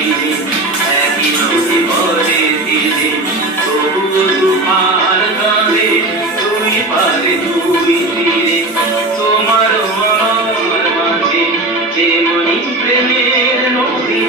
তীরে একই নদী বলে তীরে তবুও তোমার গানে দুই পারে দুই তীরে তোমার আমার মাঝে যেমনি প্রেমের নদী